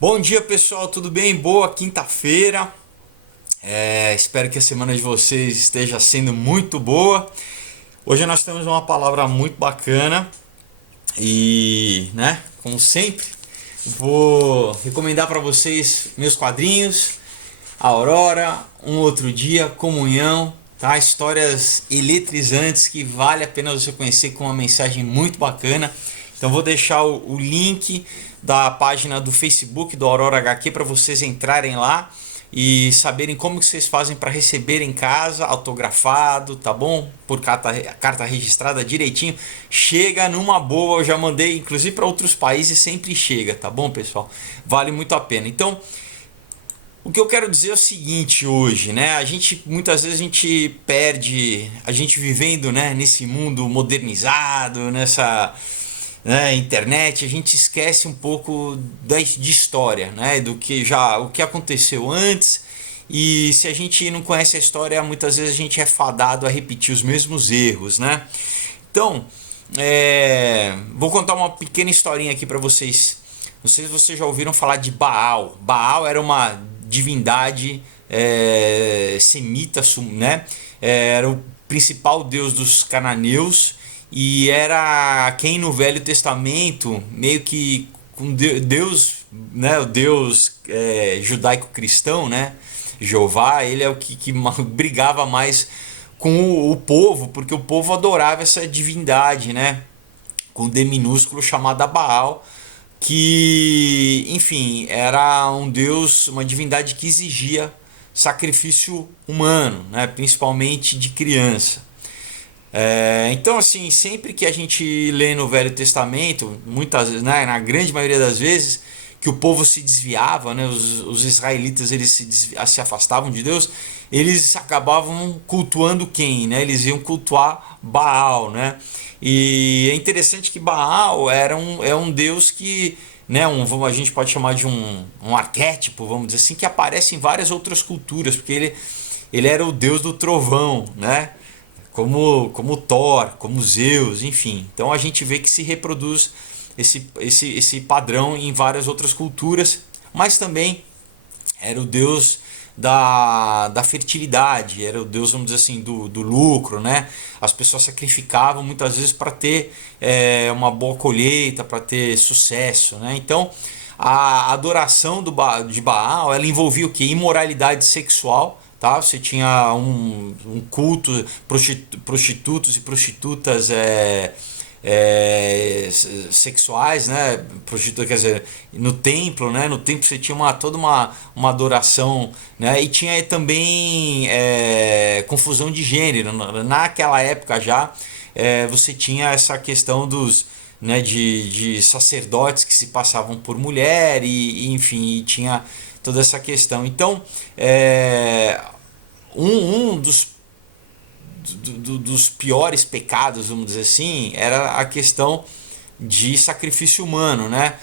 Bom dia pessoal, tudo bem? Boa quinta-feira. Espero que a semana de vocês esteja sendo muito boa. Hoje nós temos uma palavra muito bacana e, né, como sempre, vou recomendar para vocês meus quadrinhos, Aurora, Um Outro Dia, Comunhão, tá? Histórias eletrizantes que vale a pena você conhecer com uma mensagem muito bacana. Então vou deixar o link da página do Facebook do Aurora HQ para vocês entrarem lá e saberem como que vocês fazem para receber em casa, autografado, tá bom? Por carta registrada direitinho. Chega numa boa, eu já mandei inclusive para outros países, sempre chega, tá bom, pessoal? Vale muito a pena. Então, o que eu quero dizer é o seguinte hoje, né? A gente muitas vezes a gente perde, a gente vivendo, né, nesse mundo modernizado, nessa, né, internet, a gente esquece um pouco de história, né, do que já o que aconteceu antes. E se a gente não conhece a história, muitas vezes a gente é fadado a repetir os mesmos erros, né? Então, vou contar uma pequena historinha aqui para vocês. Não sei se vocês já ouviram falar de Baal. Baal era uma divindade semita, né? Era o principal deus dos cananeus e era quem no Velho Testamento meio que com Deus, né? O Deus judaico-cristão, né? Jeová, ele é o que brigava mais com o povo, porque o povo adorava essa divindade, né? Com D minúsculo chamada Baal, que, enfim, era um deus, uma divindade que exigia sacrifício humano, né? Principalmente de criança. Então, assim, sempre que a gente lê no Velho Testamento, muitas vezes, né, na grande maioria das vezes, que o povo se desviava, né, os israelitas eles se afastavam de Deus, eles acabavam cultuando quem? Né? Eles iam cultuar Baal, né? E é interessante que Baal é um deus que, né, a gente pode chamar de um arquétipo, vamos dizer assim, que aparece em várias outras culturas, porque ele era o deus do trovão, né? Como Thor, como Zeus, enfim. Então a gente vê que se reproduz esse padrão em várias outras culturas, mas também era o deus da fertilidade, era o deus, vamos dizer assim, do lucro, né? As pessoas sacrificavam muitas vezes para ter uma boa colheita, para ter sucesso, né? Então a adoração de Baal, ela envolvia o que? Imoralidade sexual, tá? Você tinha um culto, prostitutos e prostitutas sexuais, né? Prostituta, quer dizer, no templo, né? No templo você tinha toda uma adoração, né? E tinha também confusão de gênero. Naquela época já você tinha essa questão dos, né, de sacerdotes que se passavam por mulher enfim, e tinha toda essa questão. Então, um dos piores pecados, vamos dizer assim, era a questão de sacrifício humano, né?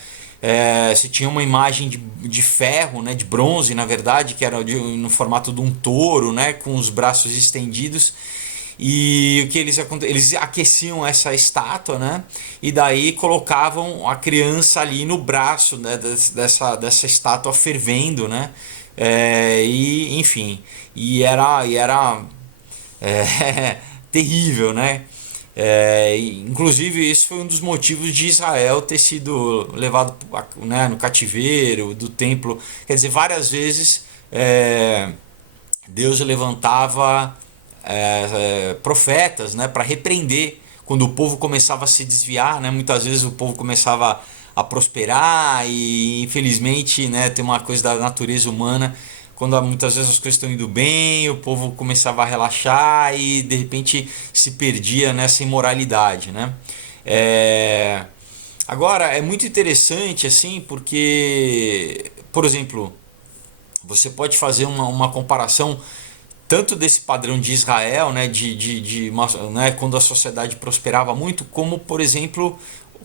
Você tinha uma imagem de ferro, né, de bronze, na verdade, que era no formato de um touro, né, com os braços estendidos. E o que eles aqueciam essa estátua, né? E daí colocavam a criança ali no braço, né, dessa estátua fervendo, né? E enfim, e era terrível, né? Inclusive, esse foi um dos motivos de Israel ter sido levado, né, no cativeiro do templo. Quer dizer, várias vezes Deus levantava profetas, né, para repreender quando o povo começava a se desviar, né? Muitas vezes o povo começava a prosperar e infelizmente, né, tem uma coisa da natureza humana, quando muitas vezes as coisas estão indo bem, o povo começava a relaxar e de repente se perdia nessa imoralidade, né? É... Agora é muito interessante assim porque, por exemplo, você pode fazer uma comparação tanto desse padrão de Israel, né, né, quando a sociedade prosperava muito, como por exemplo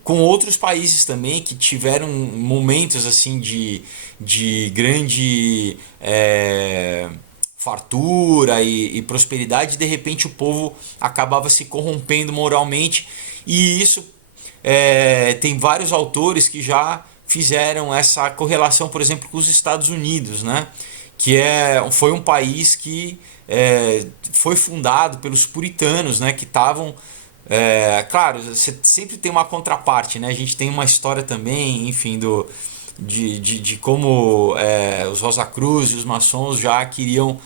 com outros países também que tiveram momentos assim de grande fartura e prosperidade, e de repente o povo acabava se corrompendo moralmente, e isso tem vários autores que já fizeram essa correlação, por exemplo, com os Estados Unidos, né? Foi um país que foi fundado pelos puritanos, né? Que estavam claro, você sempre tem uma contraparte, né? A gente tem uma história também, enfim, de como os Rosa Cruz e os maçons já queriam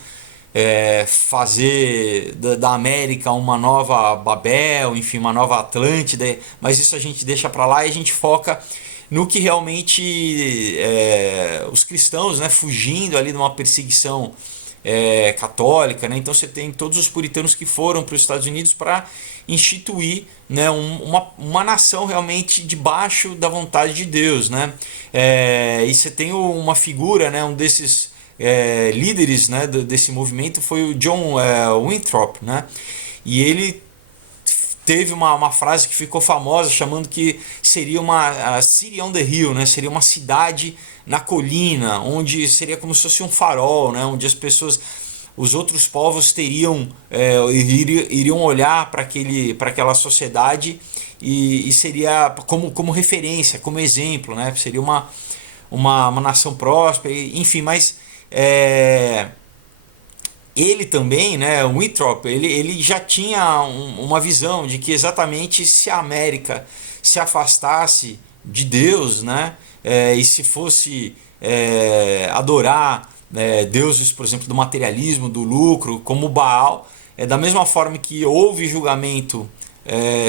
fazer da América uma nova Babel, enfim, uma nova Atlântida, mas isso a gente deixa para lá e a gente foca no que realmente os cristãos, né, fugindo ali de uma perseguição católica, né? Então você tem todos os puritanos que foram para os Estados Unidos para instituir, né, uma nação realmente debaixo da vontade de Deus, né? E você tem uma figura, né, um desses líderes, né, desse movimento foi o John Winthrop, né? E ele teve uma frase que ficou famosa chamando que seria a City on the Hill, né? Seria uma cidade na colina, onde seria como se fosse um farol, né? Onde as pessoas, os outros povos iriam olhar para aquela sociedade e seria como referência, como exemplo, né? Seria uma nação próspera, enfim, mas ele também, né, o Winthrop, ele já tinha uma visão de que exatamente se a América se afastasse de Deus, né, e se fosse adorar deuses, por exemplo, do materialismo, do lucro, como Baal, da mesma forma que houve julgamento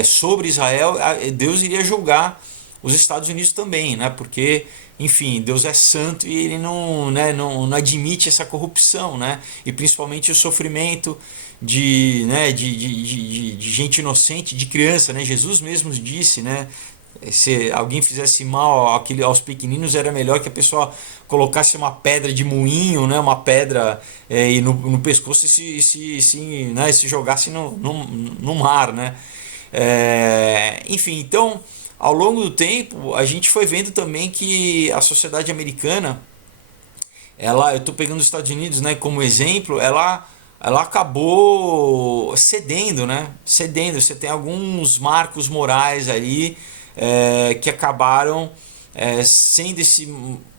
sobre Israel, Deus iria julgar os Estados Unidos também, né, porque enfim, Deus é santo e ele não admite essa corrupção, né? E principalmente o sofrimento de gente inocente, de criança, né? Jesus mesmo disse, né? Se alguém fizesse mal aos pequeninos, era melhor que a pessoa colocasse uma pedra de moinho, né? Uma pedra no pescoço e se jogasse no mar, né? Enfim, então ao longo do tempo, a gente foi vendo também que a sociedade americana, eu estou pegando os Estados Unidos, né, como exemplo, ela acabou cedendo, né? Cedendo. Você tem alguns marcos morais ali que acabaram sendo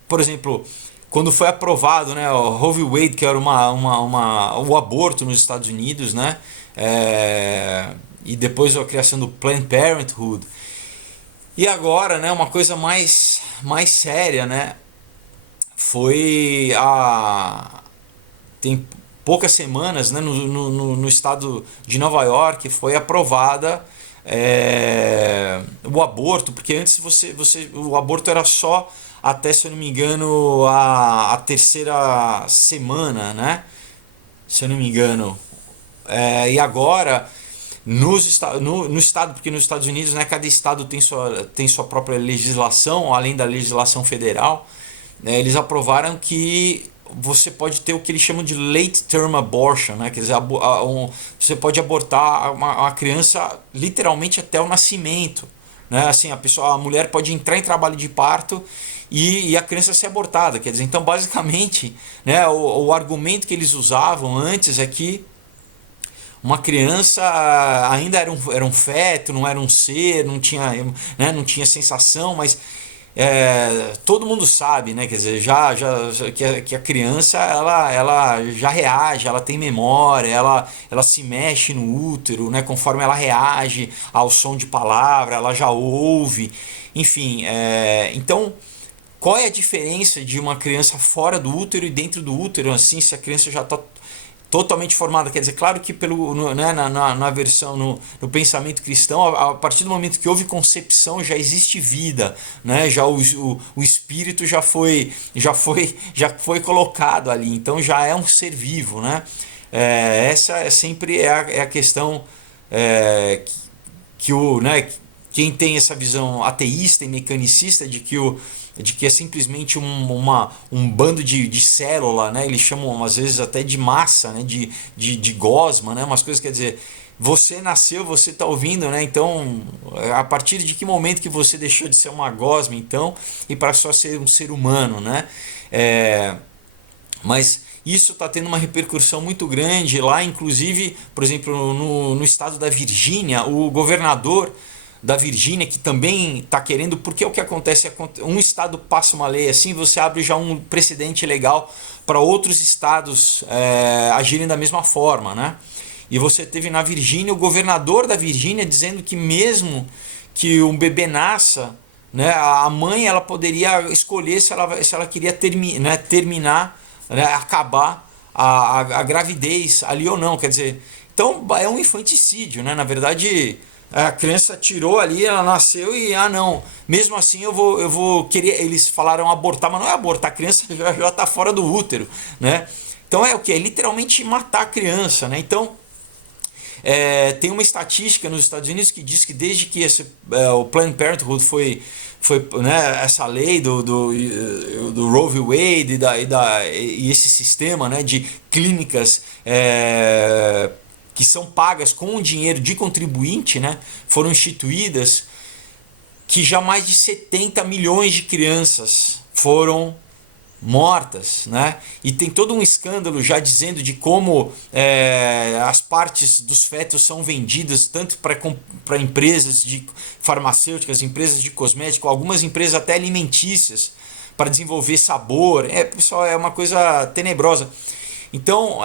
por exemplo, quando foi aprovado, né, o Roe v. Wade, que era o aborto nos Estados Unidos, né? E depois a criação do Planned Parenthood. E agora, né, uma coisa mais séria, né, tem poucas semanas, né, no estado de Nova York foi aprovada o aborto, porque antes o aborto era só até, se eu não me engano, a terceira semana, né, se eu não me engano, e agora no estado, porque nos Estados Unidos, né, cada estado tem sua própria legislação, além da legislação federal, né, eles aprovaram que você pode ter o que eles chamam de late term abortion, né, quer dizer, você pode abortar uma criança literalmente até o nascimento, né, assim, a mulher pode entrar em trabalho de parto e a criança ser abortada, quer dizer, então basicamente, né, o argumento que eles usavam antes é que uma criança ainda era um feto, não era um ser, não tinha, né, não tinha sensação, mas todo mundo sabe, né, quer dizer, que a criança ela já reage, ela tem memória, ela se mexe no útero, né, conforme ela reage ao som de palavra, ela já ouve, enfim, então qual é a diferença de uma criança fora do útero e dentro do útero, assim, se a criança já está totalmente formada? Quer dizer, claro que na versão, no pensamento cristão, a partir do momento que houve concepção já existe vida, né? Já o espírito já foi colocado ali, então já é um ser vivo, né? Essa sempre é a questão né, quem tem essa visão ateísta e mecanicista de que é simplesmente um bando de célula, né? Eles chamam às vezes até de massa, né? de gosma, né? Umas coisas, quer dizer, você nasceu, você está ouvindo, né? Então, a partir de que momento que você deixou de ser uma gosma, então, e para só ser um ser humano, né? Mas isso está tendo uma repercussão muito grande lá, inclusive, por exemplo, no estado da Virgínia, o governador da Virgínia, que também está querendo, porque o que acontece, um estado passa uma lei assim, você abre já um precedente legal para outros estados agirem da mesma forma, né? E você teve na Virgínia o governador da Virgínia dizendo que mesmo que um bebê nasça, né, a mãe ela poderia escolher se ela queria terminar, né, acabar a gravidez ali ou não. Quer dizer, então é um infanticídio, né? Na verdade, a criança tirou ali, ela nasceu e não, mesmo assim eu vou querer. Eles falaram abortar, mas não é abortar, a criança já está fora do útero, né? Então é o que? É literalmente matar a criança, né? Então tem uma estatística nos Estados Unidos que diz que desde que o Planned Parenthood foi né, essa lei do Roe v. Wade e esse sistema, né, de clínicas que são pagas com o dinheiro de contribuinte, né, foram instituídas, que já mais de 70 milhões de crianças foram mortas, né? E tem todo um escândalo já dizendo de como as partes dos fetos são vendidas tanto para empresas de farmacêuticas, empresas de cosméticos, algumas empresas até alimentícias para desenvolver sabor. Pessoal, é uma coisa tenebrosa. Então,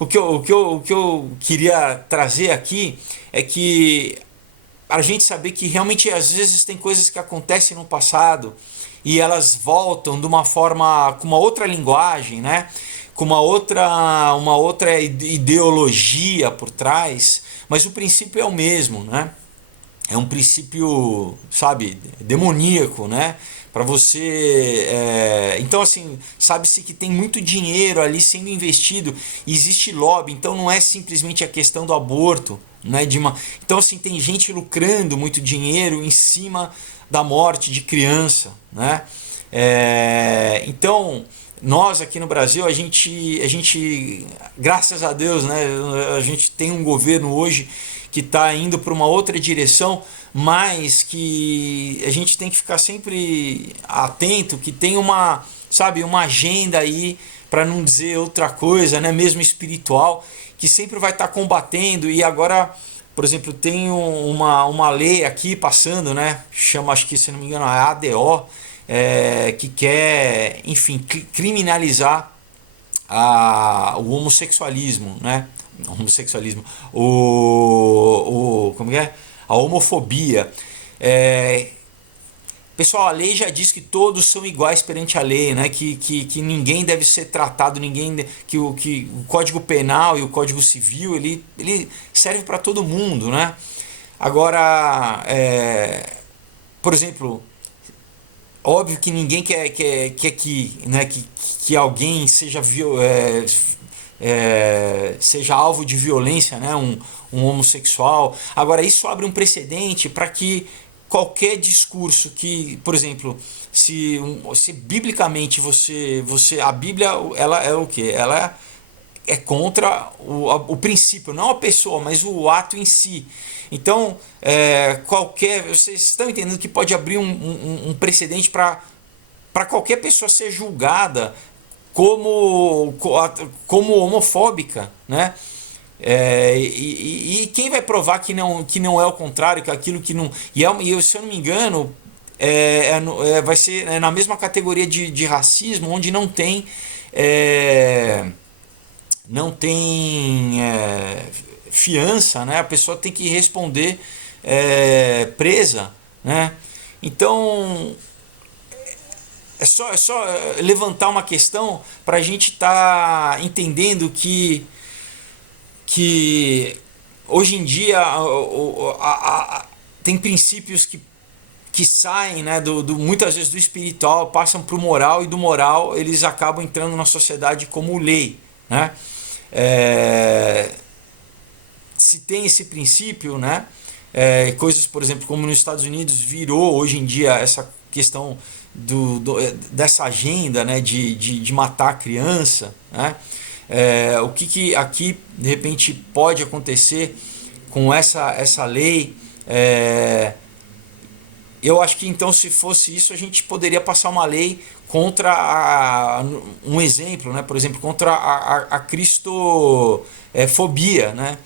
o que eu queria trazer aqui é que a gente saber que realmente às vezes tem coisas que acontecem no passado e elas voltam de uma forma, com uma outra linguagem, né? Com uma outra ideologia por trás, mas o princípio é o mesmo, né? É um princípio, sabe, demoníaco, né? Para você. Então, assim, sabe-se que tem muito dinheiro ali sendo investido, existe lobby, então não é simplesmente a questão do aborto, né? Então, assim, tem gente lucrando muito dinheiro em cima da morte de criança, né? Então, nós aqui no Brasil, a gente, graças a Deus, né? A gente tem um governo hoje que está indo para uma outra direção, mas que a gente tem que ficar sempre atento, que tem uma agenda aí, para não dizer outra coisa, né, mesmo espiritual, que sempre vai estar combatendo. E agora, por exemplo, tem uma lei aqui passando, né, chama, acho que se não me engano, a ADO, que quer, enfim, criminalizar o homossexualismo, né? Homossexualismo, como é? A homofobia. Pessoal, a lei já diz que todos são iguais perante a lei, né? Que ninguém deve ser tratado, que o Código Penal e o Código Civil ele serve para todo mundo, né? Agora, por exemplo, óbvio que ninguém quer né, que alguém seja alvo de violência, né, um homossexual. Agora, isso abre um precedente para que qualquer discurso que, por exemplo, se biblicamente a Bíblia, ela é o quê? Ela é contra o princípio, não a pessoa, mas o ato em si. Então, vocês estão entendendo que pode abrir um precedente para qualquer pessoa ser julgada como homofóbica, né? E quem vai provar que não é o contrário, que aquilo que não. Se eu não me engano, vai ser na mesma categoria de racismo, onde não tem. Não tem fiança, né? A pessoa tem que responder presa, né? Então é só levantar uma questão para a gente estar entendendo que hoje em dia tem princípios que saem, né, muitas vezes do espiritual, passam para o moral, e do moral eles acabam entrando na sociedade como lei, né? Se tem esse princípio, né? Coisas, por exemplo, como nos Estados Unidos virou hoje em dia essa questão dessa agenda, né, de matar a criança, né? O que aqui de repente pode acontecer com essa lei? Eu acho que então, se fosse isso, a gente poderia passar uma lei contra um exemplo, né? Por exemplo, contra a cristofobia, né?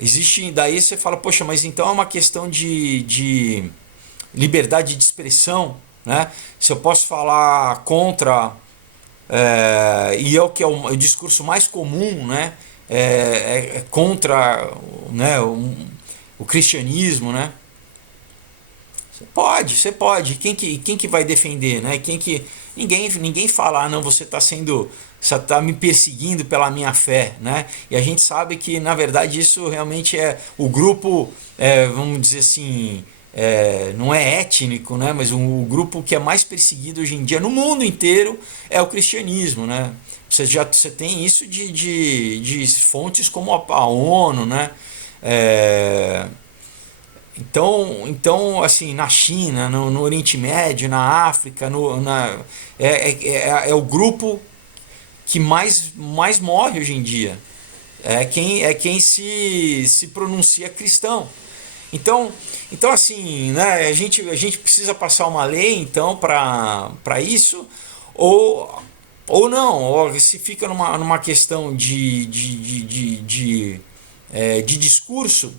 existe, daí você fala, poxa, mas então é uma questão de liberdade de expressão, né? Se eu posso falar contra, e é o que é o discurso mais comum, né? É contra, né, o cristianismo, né? Você pode. Quem que vai defender, né? Ninguém fala, ah, não, você está me perseguindo pela minha fé, né? E a gente sabe que na verdade isso realmente é o grupo, vamos dizer assim, não é étnico, né? Mas o grupo que é mais perseguido hoje em dia no mundo inteiro é o cristianismo, né? Você tem isso de fontes como a ONU, né? É, então, assim, na China, no Oriente Médio, na África, é o grupo que mais morre hoje em dia. É quem se pronuncia cristão. Então, então assim, né, a gente precisa passar uma lei então para isso, ou, ou não, ou se fica numa questão de discurso,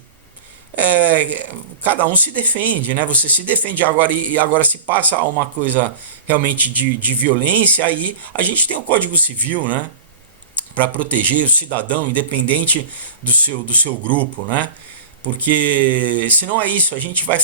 cada um se defende, né? Você se defende agora e agora se passa a uma coisa realmente de violência, aí a gente tem o Código Civil, né? Para proteger o cidadão independente do seu grupo, né? Porque senão é isso, a gente vai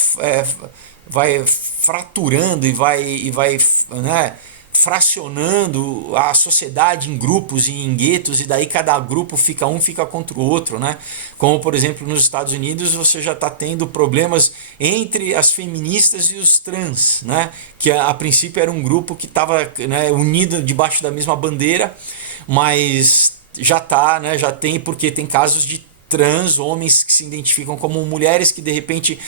fraturando e vai, né, fracionando a sociedade em grupos e em guetos, e daí cada grupo fica contra o outro, né? Como por exemplo nos Estados Unidos você já está tendo problemas entre as feministas e os trans, né? Que a princípio era um grupo que estava, né, unido debaixo da mesma bandeira, mas já tem, porque tem casos de trans, homens que se identificam como mulheres que de repente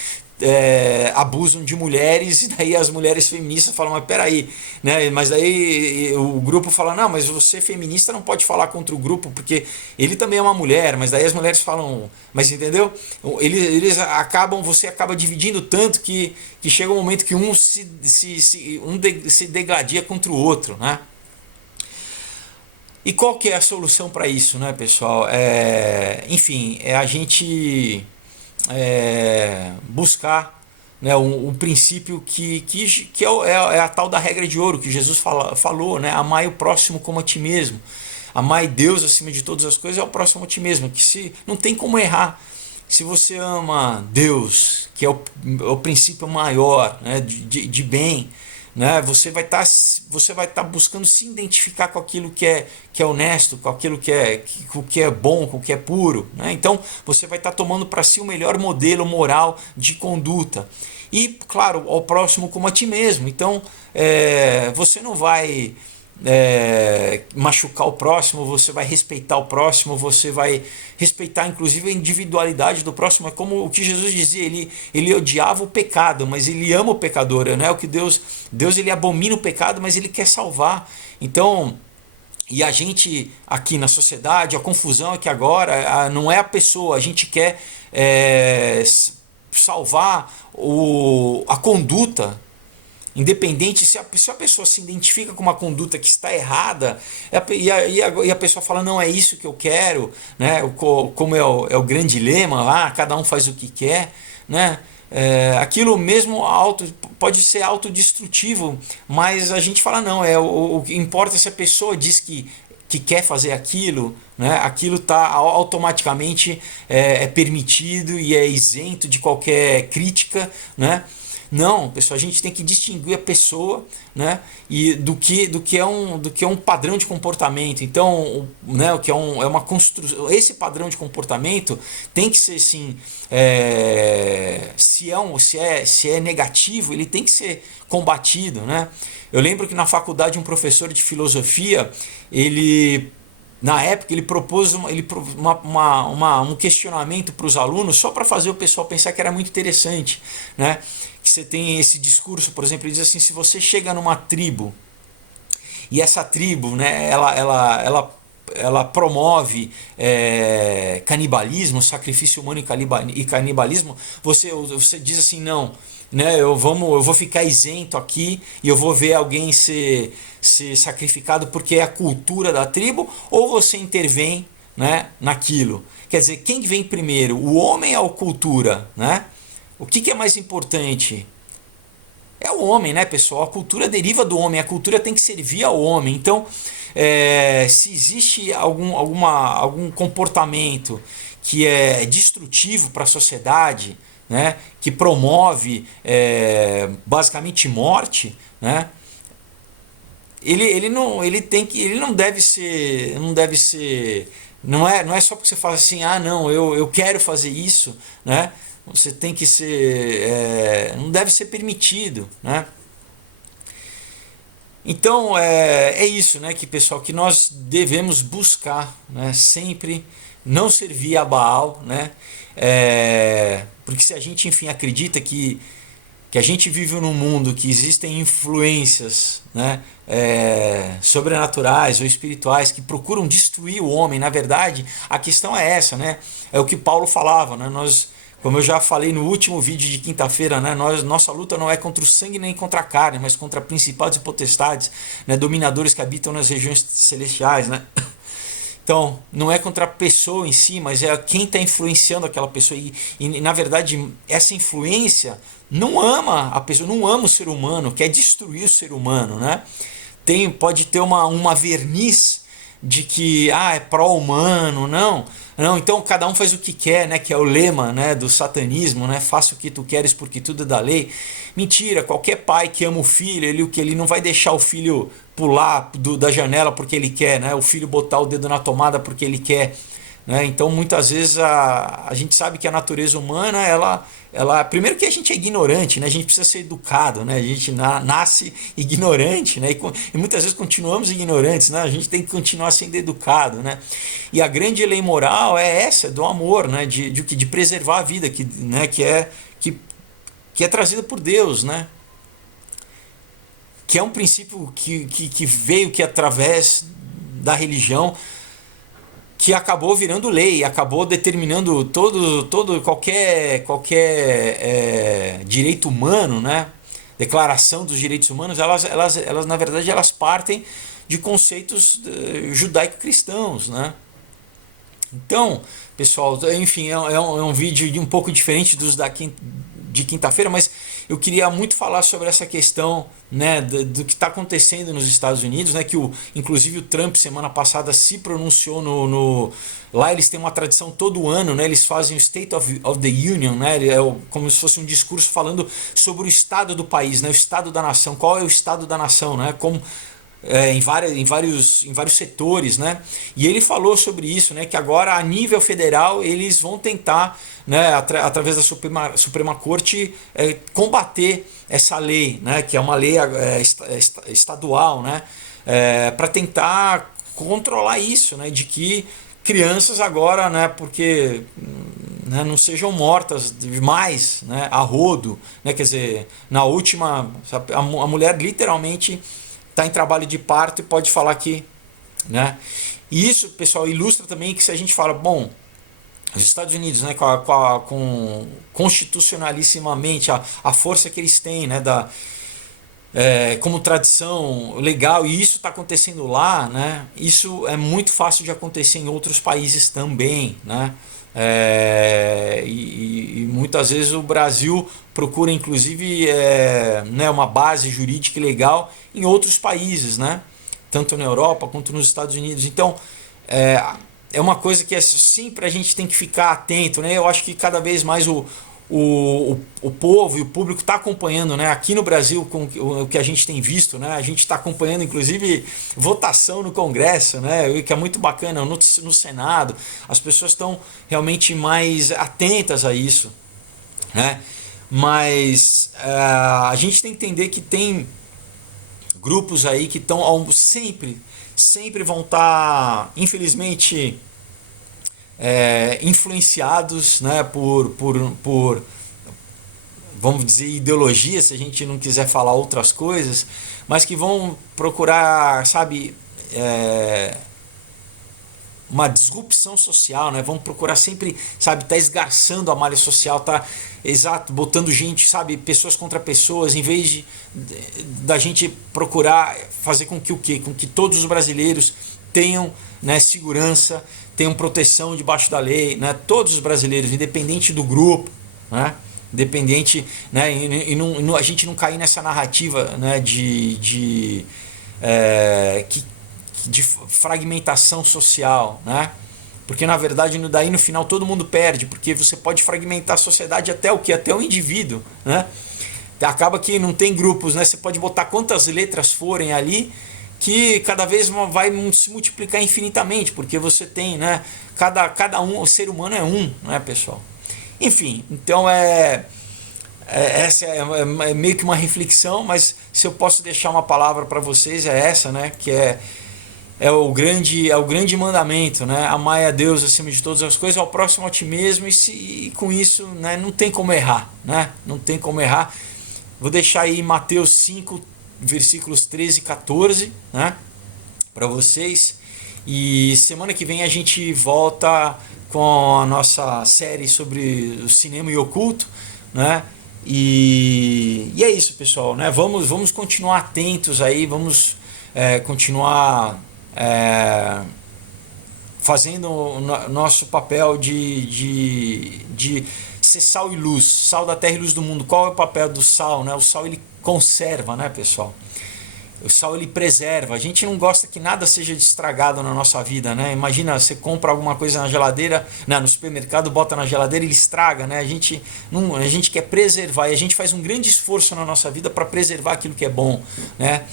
abusam de mulheres, e daí as mulheres feministas falam, mas peraí, né? Mas daí o grupo fala, não, mas você feminista não pode falar contra o grupo porque ele também é uma mulher, mas daí as mulheres falam, mas entendeu? Você acaba dividindo tanto que chega um momento que um se degladia contra o outro, né? E qual que é a solução para isso, né, pessoal? Enfim, é a gente buscar, né, um princípio que é a tal da regra de ouro que Jesus falou, né? Amai o próximo como a ti mesmo. Amai Deus acima de todas as coisas, é o próximo a ti mesmo. Que se não tem como errar. Se você ama Deus, que é o princípio maior, né, de bem, né, você vai estar buscando se identificar com aquilo que é honesto, com aquilo que é bom, com o que é puro, né? Então você vai estar tomando para si o melhor modelo moral de conduta. E claro, ao próximo como a ti mesmo. Então você não vai machucar o próximo, você vai respeitar o próximo, você vai respeitar inclusive a individualidade do próximo. É como o que Jesus dizia, ele odiava o pecado, mas ele ama o pecador, né? O que Deus ele abomina o pecado, mas ele quer salvar. Então, e a gente aqui na sociedade, a confusão é que agora não é a pessoa, a gente quer salvar a conduta. Independente se a pessoa se identifica com uma conduta que está errada, e a pessoa fala, não, é isso que eu quero, né? Como é o grande lema lá, cada um faz o que quer, né? Aquilo mesmo pode ser autodestrutivo, mas a gente fala, não, o que importa é se a pessoa diz que quer fazer aquilo, né? Aquilo tá automaticamente permitido e é isento de qualquer crítica, né? Não, pessoal, a gente tem que distinguir a pessoa, né, e do que é um padrão de comportamento. Então, né, o que é uma construção. Esse padrão de comportamento tem que ser, sim, se é negativo, ele tem que ser combatido, né? Eu lembro que na faculdade um professor de filosofia, na época ele propôs um questionamento para os alunos, só para fazer o pessoal pensar que era muito interessante, né? Que você tem esse discurso, por exemplo, ele diz assim, se você chega numa tribo e essa tribo, né, ela promove canibalismo, sacrifício humano e canibalismo, você diz assim, não, né, eu vou ficar isento aqui e eu vou ver alguém ser sacrificado porque é a cultura da tribo, ou você intervém, né, naquilo. Quer dizer, quem vem primeiro, o homem ou a cultura, né? O que é mais importante? É o homem, né, pessoal? A cultura deriva do homem, a cultura tem que servir ao homem. Então, se existe algum comportamento que é destrutivo para a sociedade, né, que promove basicamente morte, né, ele não deve ser, não é só porque você fala assim, ah, não, eu quero fazer isso, né? Você tem que ser, não deve ser permitido, né? Então é isso, né, que pessoal, que nós devemos buscar, né, sempre não servir a Baal, né? Porque se a gente, enfim, acredita que a gente vive num mundo que existem influências, né, sobrenaturais ou espirituais que procuram destruir o homem, na verdade, a questão é essa, né? É o que Paulo falava, né? Como eu já falei no último vídeo de quinta-feira, né, nossa luta não é contra o sangue nem contra a carne, mas contra principados e potestades, né, dominadores que habitam nas regiões celestiais, né? Então, não é contra a pessoa em si, mas é quem está influenciando aquela pessoa. E, na verdade, essa influência não ama a pessoa, não ama o ser humano, quer destruir o ser humano, né? Pode ter uma verniz de que é pró-humano, não, então cada um faz o que quer, né, que é o lema, né, do satanismo, né, faça o que tu queres porque tudo é da lei. Mentira, qualquer pai que ama o filho, ele não vai deixar o filho pular da janela porque ele quer, né, o filho botar o dedo na tomada porque ele quer, né? Então muitas vezes a gente sabe que a natureza humana, ela primeiro que a gente é ignorante, né? A gente precisa ser educado, né? A gente nasce ignorante, né? E muitas vezes continuamos ignorantes, né? A gente tem que continuar sendo educado, né? E a grande lei moral é essa, do amor, né? De preservar a vida, né? que é trazida por Deus, né? Que é um princípio que veio que através da religião, que acabou virando lei, acabou determinando qualquer direito humano, né? Declaração dos direitos humanos, elas na verdade elas partem de conceitos judaico-cristãos, né? Então, pessoal, enfim, é um vídeo um pouco diferente dos de quinta-feira, mas eu queria muito falar sobre essa questão, né, do que está acontecendo nos Estados Unidos, né, que inclusive o Trump semana passada se pronunciou lá eles têm uma tradição todo ano, né, eles fazem o State of the Union, né, como se fosse um discurso falando sobre o estado do país, né, o estado da nação, qual é o estado da nação, né, como em vários setores, né? E ele falou sobre isso, né? Que agora a nível federal eles vão tentar, né, através da Suprema Corte, combater essa lei, né? Que é uma lei estadual, né? Para tentar controlar isso, né? De que crianças agora, né? Porque né, não sejam mortas demais, né? A rodo, né? Quer dizer, na última, a mulher literalmente está em trabalho de parto e pode falar que, né? E isso, pessoal, ilustra também que se a gente fala, bom, os Estados Unidos, né, com constitucionalissimamente a força que eles têm, né, como tradição legal, e isso está acontecendo lá, né? Isso é muito fácil de acontecer em outros países também, né? E muitas vezes o Brasil procura inclusive né, uma base jurídica e legal em outros países, né? Tanto na Europa quanto nos Estados Unidos. Então é uma coisa que sempre a gente tem que ficar atento, né? Eu acho que cada vez mais o povo e o público está acompanhando, né? Aqui no Brasil, com o que a gente tem visto, né? A gente está acompanhando inclusive votação no Congresso, né? Que é muito bacana, no Senado. As pessoas estão realmente mais atentas a isso, né? Mas a gente tem que entender que tem grupos aí que estão sempre vão estar, infelizmente, influenciados, né, por vamos dizer ideologia, se a gente não quiser falar outras coisas, mas que vão procurar, sabe, uma disrupção social, né? Vão procurar sempre, sabe, tá esgarçando a malha social, tá, exato, botando gente, sabe, pessoas contra pessoas, em vez da gente procurar fazer com que todos os brasileiros tenham, né, segurança, tenham proteção debaixo da lei, né? Todos os brasileiros, independente do grupo, né? Independente, né? A gente não cair nessa narrativa, né? De fragmentação social, né? Porque na verdade daí no final todo mundo perde, porque você pode fragmentar a sociedade até o que? Até o indivíduo, né? Acaba que não tem grupos, né? Você pode botar quantas letras forem ali, que cada vez vai se multiplicar infinitamente, porque você tem, né? Cada um, o ser humano é um, né, pessoal? Enfim, então essa é meio que uma reflexão, mas se eu posso deixar uma palavra para vocês é essa, né? Que é o grande mandamento, né? Amai a Deus acima de todas as coisas, ao próximo a ti mesmo, e com isso, né, não tem como errar, né? Não tem como errar. Vou deixar aí Mateus 5, versículos 13 e 14, né, para vocês. E semana que vem a gente volta com a nossa série sobre o cinema e oculto, né? E é isso, pessoal, né? Vamos continuar atentos aí, vamos continuar fazendo o nosso papel de ser sal e luz, sal da terra e luz do mundo. Qual é o papel do sal, né? O sal ele conserva, né, pessoal? O sal ele preserva. A gente não gosta que nada seja estragado na nossa vida, né? Imagina, você compra alguma coisa na geladeira, né, no supermercado, bota na geladeira e ele estraga, né? A gente quer preservar e a gente faz um grande esforço na nossa vida para preservar aquilo que é bom, né?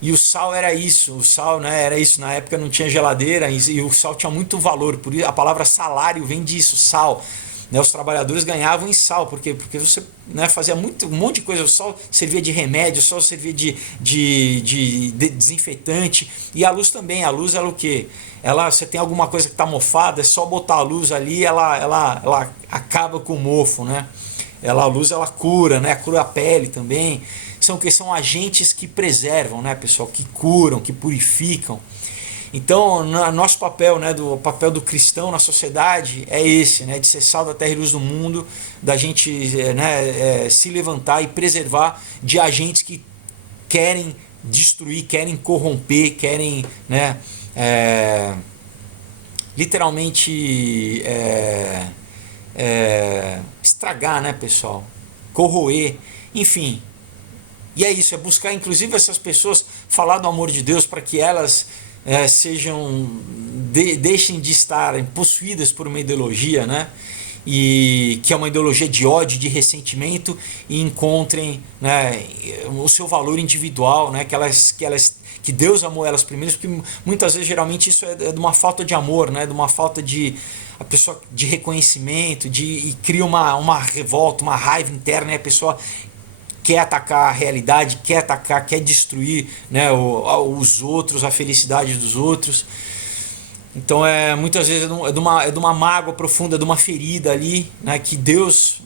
E o sal era isso, o sal, né, era isso. Na época não tinha geladeira e o sal tinha muito valor. Por isso a palavra salário vem disso, sal. Né, os trabalhadores ganhavam em sal, porque você, né, fazia um monte de coisa. O sal servia de remédio, o sal servia de desinfetante. E a luz também. A luz ela o quê? Você tem alguma coisa que está mofada, é só botar a luz ali, ela acaba com o mofo, né? A luz ela cura, né? Cura a pele também. São agentes que preservam, né, pessoal? Que curam, que purificam. Então, nosso papel, né, o papel do cristão na sociedade é esse, né, de ser sal da terra e luz do mundo, da gente, né, se levantar e preservar de agentes que querem destruir, querem corromper, querem, né, literalmente estragar, né, pessoal? Corroer, enfim. E é isso, é buscar inclusive essas pessoas, falar do amor de Deus para que elas deixem de estarem possuídas por uma ideologia, né? E que é uma ideologia de ódio, de ressentimento, e encontrem, né, o seu valor individual, né? Que Deus amou elas primeiro, porque muitas vezes geralmente isso é de uma falta de amor, né? De uma falta de a pessoa de reconhecimento, e cria uma revolta, uma raiva interna, e a pessoa quer atacar a realidade, quer destruir, né, os outros, a felicidade dos outros. Então muitas vezes é de uma mágoa profunda, de uma ferida ali, né, que Deus,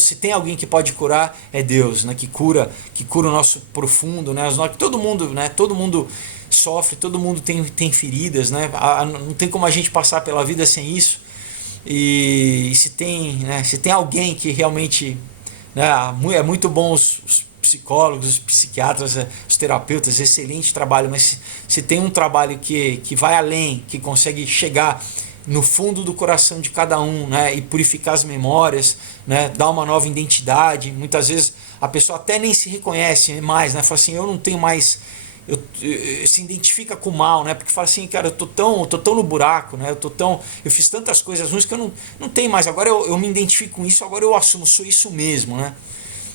se tem alguém que pode curar, é Deus, né, que cura o nosso profundo, né, todo mundo sofre, todo mundo tem feridas, né, não tem como a gente passar pela vida sem isso. E se tem alguém que realmente, é muito bom os psicólogos, os psiquiatras, os terapeutas, excelente trabalho, mas se tem um trabalho que vai além, que consegue chegar no fundo do coração de cada um, né, e purificar as memórias, né, dar uma nova identidade. Muitas vezes a pessoa até nem se reconhece mais, né, fala assim, eu não tenho mais, se identifica com o mal, né, porque fala assim, cara, eu tô tão no buraco, né, eu fiz tantas coisas ruins que eu não tenho mais, agora eu me identifico com isso, agora eu assumo, sou isso mesmo, né.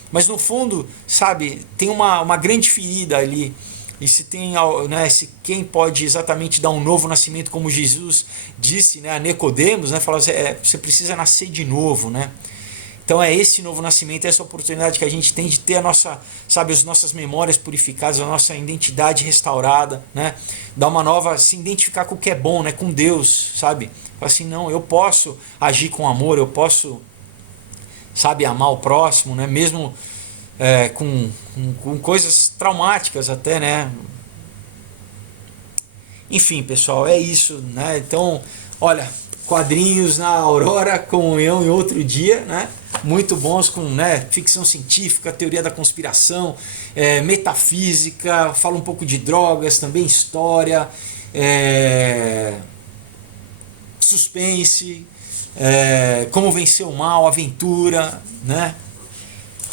Mas no fundo, sabe, tem uma grande ferida ali. E se tem, né, quem pode exatamente dar um novo nascimento, como Jesus disse, né, a Nicodemos, né, fala, você precisa nascer de novo, né? Então é esse novo nascimento, essa oportunidade que a gente tem de ter as nossas memórias purificadas, a nossa identidade restaurada, né? Dar uma nova, se identificar com o que é bom, né, com Deus, sabe? Fala assim, não, eu posso agir com amor, eu posso, sabe, amar o próximo, né? Mesmo com coisas traumáticas até, né? Enfim, pessoal, é isso, né? Então, olha, quadrinhos na Aurora, Comunhão em outro dia, né? Muito bons, com, né, ficção científica, teoria da conspiração, metafísica, fala um pouco de drogas, também história, suspense, como vencer o mal, aventura, né?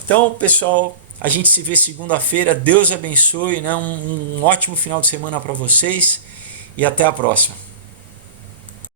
Então, pessoal, a gente se vê segunda-feira. Deus abençoe, né? Um ótimo final de semana para vocês e até a próxima.